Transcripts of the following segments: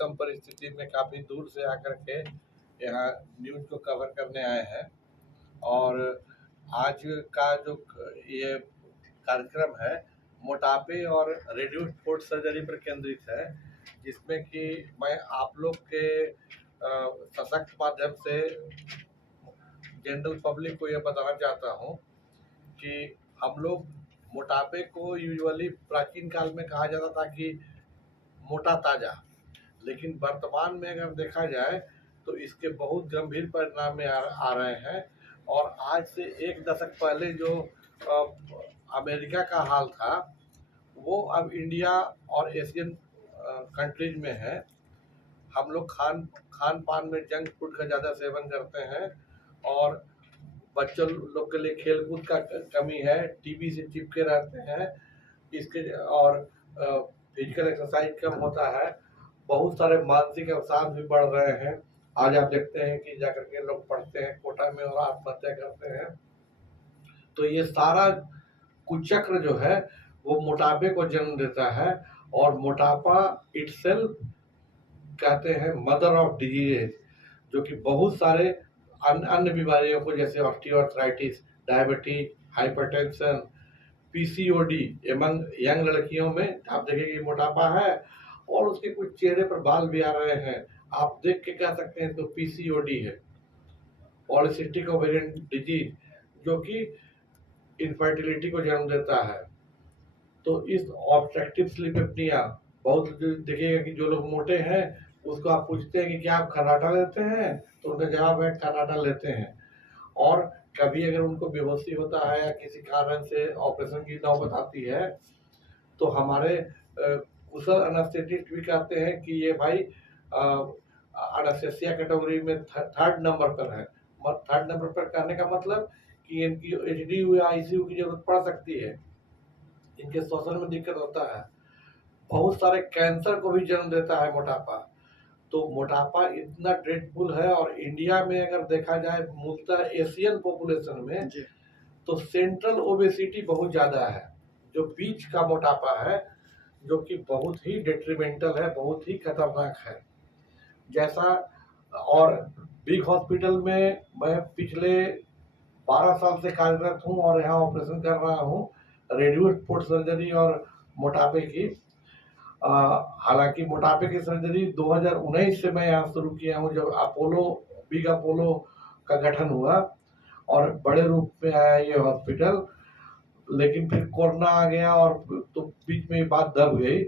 विषम परिस्थिति में काफ़ी दूर से आकर के यहाँ न्यूज़ को कवर करने आए हैं। और आज का जो ये कार्यक्रम है मोटापे और रिड्यूस्ड फूड सर्जरी पर केंद्रित है, जिसमें कि मैं आप लोग के सशक्त माध्यम से जनरल पब्लिक को यह बताना चाहता हूँ कि हम लोग मोटापे को यूजुअली प्राचीन काल में कहा जाता था कि मोटा ताजा, लेकिन वर्तमान में अगर देखा जाए तो इसके बहुत गंभीर परिणाम में आ रहे हैं। और आज से एक दशक पहले जो अमेरिका का हाल था वो अब इंडिया और एशियन कंट्रीज में है। हम लोग खान पान में जंक फूड का ज़्यादा सेवन करते हैं और बच्चों लोग के लिए खेलकूद का कमी है, टीवी से चिपके रहते हैं इसके, और फिजिकल एक्सरसाइज कम होता है। बहुत सारे मानसिक अवसाद भी बढ़ रहे हैं। आज आप देखते हैं कि जाकर के लोग पढ़ते हैं कोटा में और आत्महत्या करते हैं। तो ये सारा कुचक्र जो है वो मोटापे को जन्म देता है, और मोटापा इटसेल्फ कहते हैं मदर ऑफ डिजीज, जो कि बहुत सारे अन्य बीमारियों को जैसे osteoarthritis, diabetes, hypertension, PCOD among young लड़कियों में आप देखेंगे मोटापा है और उसके कुछ चेहरे पर बाल भी आ रहे हैं। आप देख के कह सकते हैं तो पीसीओडी है, पॉलीसिस्टिक ओवेरियन डिजीज, जो कि इनफर्टिलिटी को जन्म देता है। तो इस ऑब्स्ट्रक्टिव स्लीप एपनिया बहुत देखिएगा कि जो लोग मोटे हैं उसको आप पूछते हैं कि क्या आप खर्राटा लेते हैं, तो उनका जवाब है खर्राटा लेते हैं। और कभी अगर उनको बेहोशी होता है या किसी कारण से ऑपरेशन की नौबत आती है तो हमारे कुशल एनेस्थेटिस्ट भी कहते हैं कि ये भाई एनेस्थेसिया कैटेगरी में थर्ड नंबर पर है। थर्ड नंबर पर कहने का मतलब कि इनकी एचडीयू या आईसीयू की जरूरत पड़ सकती है, इनके श्वसन में दिक्कत होता है। बहुत सारे कैंसर को भी जन्म देता है मोटापा। तो मोटापा इतना ड्रेडफुल है, और इंडिया में अगर देखा जाए मूलतः एशियन पॉपुलेशन में तो सेंट्रल ओबेसिटी बहुत ज़्यादा है, जो बीच का मोटापा है, जो कि बहुत ही डेट्रीमेंटल है, बहुत ही खतरनाक है। जैसा और बिग हॉस्पिटल में मैं पिछले 12 साल से कार्यरत हूँ और यहाँ ऑपरेशन कर रहा हूँ रिड्यूस्ड फूड सर्जरी और मोटापे की। हालांकि मोटापे की सर्जरी 2019 से मैं यहाँ शुरू किया हूँ, जब बिग अपोलो का गठन हुआ और बड़े रूप में आया ये हॉस्पिटल। लेकिन फिर कोरोना आ गया और तो बीच में बात दब गई।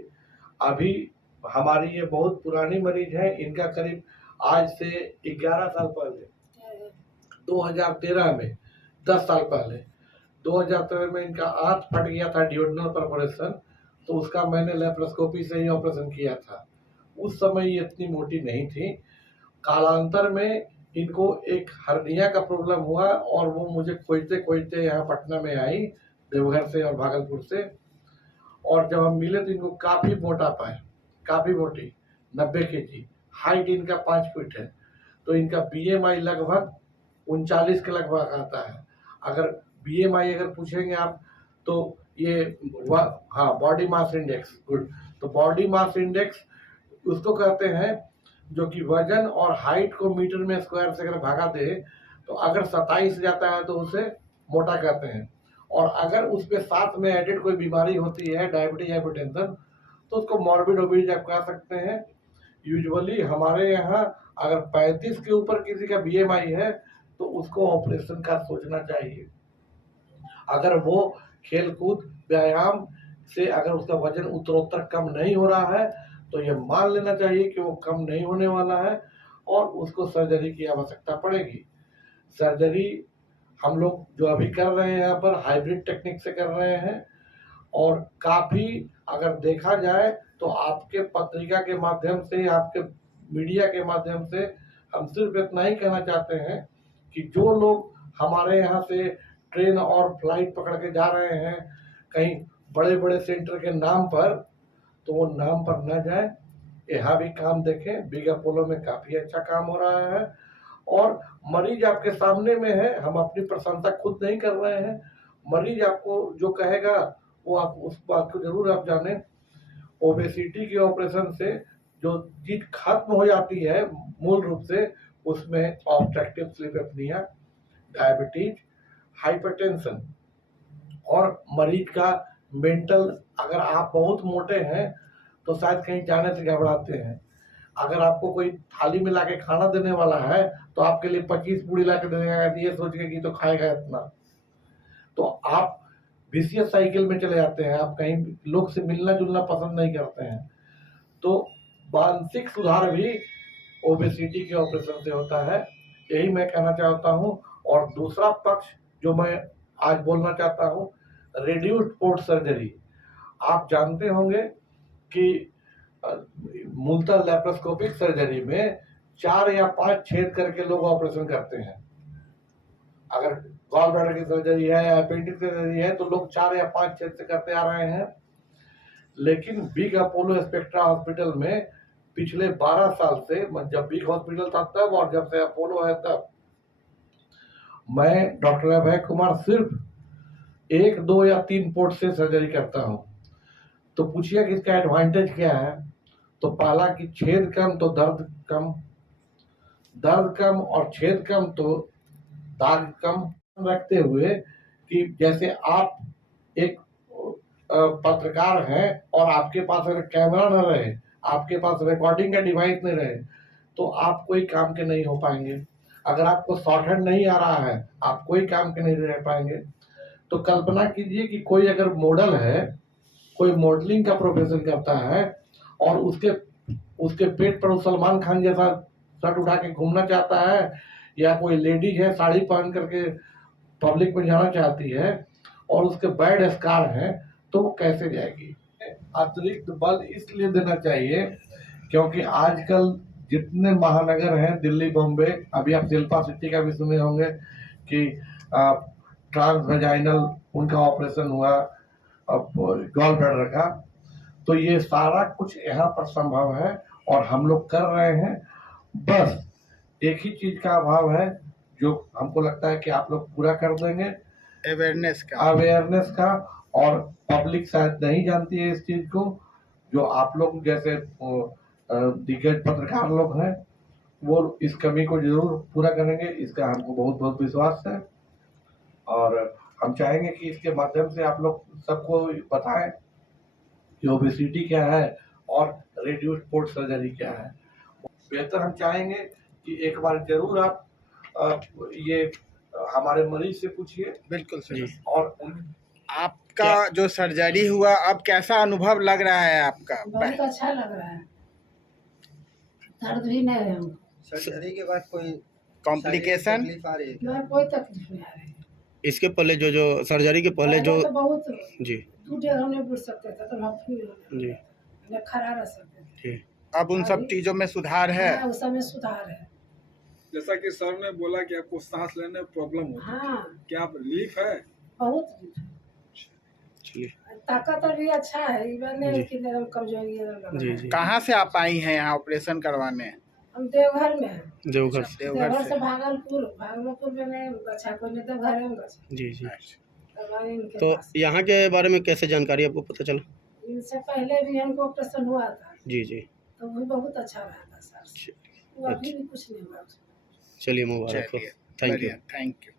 अभी हमारी ये बहुत पुरानी मरीज है, इनका करीब आज से 11 साल पहले 2013 में 10 साल पहले 2013 में इनका आंत फट गया था, डियोडनल परफोरेशन, तो उसका मैंने लेप्रोस्कोपी से ही ऑपरेशन किया था। उस समय ये इतनी मोटी नहीं थी। कालांतर में इनको एक हर्निया का प्रॉब्लम हुआ और वो मुझे खोजते खोजते यहाँ पटना में आई, देवघर से और भागलपुर से। और जब हम मिले तो इनको काफ़ी मोटा पाए, काफ़ी मोटी, 90 kg, हाइट इनका 5 फीट है। तो इनका बीएमआई लगभग 39 के लगभग आता है। अगर बीएमआई अगर पूछेंगे आप तो ये हाँ, बॉडी मास इंडेक्स, गुड। तो बॉडी मास इंडेक्स उसको कहते हैं जो कि वजन और हाइट को मीटर में स्क्वायर से अगर भागा दे तो अगर 27 जाता है तो उसे मोटा कहते हैं। और अगर उस पर साथ में एडेड कोई बीमारी होती है, डायबिटीज, हाइपरटेंशन, तो उसको मॉर्बिड ओबेसिटी आप कह सकते हैं। यूजुअली हमारे यहाँ अगर 35 के ऊपर किसी का बीएमआई है तो उसको ऑपरेशन का सोचना चाहिए। अगर वो खेलकूद व्यायाम से अगर उसका वजन उत्तरोत्तर कम नहीं हो रहा है तो ये मान लेना चाहिए कि वो कम नहीं होने वाला है और उसको सर्जरी की आवश्यकता पड़ेगी। सर्जरी हम लोग जो अभी कर रहे हैं यहाँ पर हाइब्रिड टेक्निक से कर रहे हैं, और काफ़ी अगर देखा जाए तो आपके पत्रिका के माध्यम से, आपके मीडिया के माध्यम से हम सिर्फ इतना ही कहना चाहते हैं कि जो लोग हमारे यहाँ से ट्रेन और फ्लाइट पकड़ के जा रहे हैं कहीं बड़े बड़े सेंटर के नाम पर, तो वो नाम पर न जाए, यहाँ भी काम देखें। बिग अपोलो में काफ़ी अच्छा काम हो रहा है और मरीज आपके सामने में है। हम अपनी प्रशंसा खुद नहीं कर रहे हैं, मरीज आपको जो कहेगा वो आप उस बात को जरूर आप जानें। ओबेसिटी के ऑपरेशन से जो चीज खत्म हो जाती है मूल रूप से, उसमें obstructive sleep apnoea, diabetes, hypertension और मरीज का मेंटल। अगर आप बहुत मोटे हैं तो शायद कहीं जाने से घबराते हैं। अगर आपको कोई थाली में लाके खाना देने वाला है तो आपके लिए 25 पूड़ी लाके दे देगा, ये सोच के कि तो खाएगा इतना। तो आप विशियस साइकिल में चले जाते हैं, आप कहीं लोग से मिलना जुलना पसंद नहीं करते हैं। तो मानसिक सुधार भी ओबेसिटी के ऑपरेशन से होता है, यही मैं कहना चाहता हूँ। और दूसरा पक्ष जो मैं आज बोलना चाहता हूँ, रेड्यूस्ड पोर्ट सर्जरी। आप जानते होंगे कि मूलतः लैप्रोस्कोपिक सर्जरी में 4 या 5 छेद करके लोग ऑपरेशन करते हैं। अगर गॉल ब्लैडर की सर्जरी है या अपेंडिक्स सर्जरी है तो लोग 4 या 5 छेद से करते आ रहे हैं। लेकिन बिग अपोलो स्पेक्ट्रा हॉस्पिटल में पिछले 12 साल से, जब बिग हॉस्पिटल था तब और जब से अपोलो है तब, मैं डॉक्टर अभय कुमार सिर्फ 1, 2 या 3 पोर्ट से सर्जरी करता हूं। तो पूछिए कि इसका एडवांटेज क्या है। तो पहला कि छेद कम तो दर्द कम, दर्द कम और छेद कम तो दाग कम। रखते हुए कि जैसे आप एक पत्रकार हैं और आपके पास अगर कैमरा न रहे, आपके पास रिकॉर्डिंग का डिवाइस नहीं रहे, तो आप कोई काम के नहीं हो पाएंगे। अगर आपको शॉर्ट हैंड नहीं आ रहा है, आप कोई काम के नहीं रह पाएंगे। तो कल्पना कीजिए कि कोई अगर मॉडल है, कोई मॉडलिंग का प्रोफेशन करता है और उसके पेट पर सलमान खान जैसा शर्ट उठा के घूमना चाहता है, या कोई लेडी है साड़ी पहन करके पब्लिक में जाना चाहती है और उसके बैड स्कार है, तो वो कैसे जाएगी। अतिरिक्त बल इसलिए देना चाहिए क्योंकि आजकल जितने महानगर हैं, दिल्ली, बॉम्बे, अभी आप शिल्पा शेट्टी का भी सुने होंगे कि ट्रांसवेजाइनल उनका ऑपरेशन हुआ गॉल ब्लैडर का। तो ये सारा कुछ यहाँ पर संभव है और हम लोग कर रहे हैं। बस एक ही चीज का अभाव है जो हमको लगता है कि आप लोग पूरा कर देंगे, अवेयरनेस का। और पब्लिक शायद नहीं जानती है इस चीज को। जो आप लोग जैसे दिग्गज पत्रकार लोग हैं, वो इस कमी को जरूर पूरा करेंगे, इसका हमको बहुत बहुत विश्वास है। और हम चाहेंगे कि इसके माध्यम से आप लोग सबको बताएं कि ओबेसिटी क्या है और रेड्यूस्ड पोर्ट सर्जरी क्या है। बेहतर हम चाहेंगे कि एक बार जरूर आप ये हमारे मरीज से पूछिए। बिल्कुल सही। और आपका जो सर्जरी हुआ, अब कैसा अनुभव लग रहा है आपका? बहुत अच्छा लग रहा है, दर्द भी नहीं है। सर्जरी के बाद कोई कॉम्प्लिकेशन? कोई तकलीफ नहीं आ रही। इसके पहले जो सर्जरी के पहले जो तो बहुत जी 2 जगह नहीं बुझ सकते थे, तो हम जी खड़ा रह सकते थे। अब उन सब चीजों में सुधार है? हाँ, उस समय सुधार है। जैसा कि सर ने बोला कि आपको सांस लेने में प्रॉब्लम होती है, हाँ, क्या आप रिलीफ है? बहुत चलिए ताकत भी अच्छा है, जी। कि कमजोरी जी जी। कहाँ से आप आई हैं यहाँ ऑपरेशन करवाने? हम देवघर में हैं। देवघर देवघर से भागलपुर में नहीं गछा, कोई नहीं देवघर में गछा। जी जी। इनके तो पास। यहाँ के बारे में कैसे जानकारी आपको पता चला? इनसे पहले भी हमको ऑपरेशन हुआ था, जी जी। तो वो बहुत अच्छा रहा था सर। वो अभी भी कुछ नहीं हुआ। चलिए मुबारक हो। Thank you. Thank you.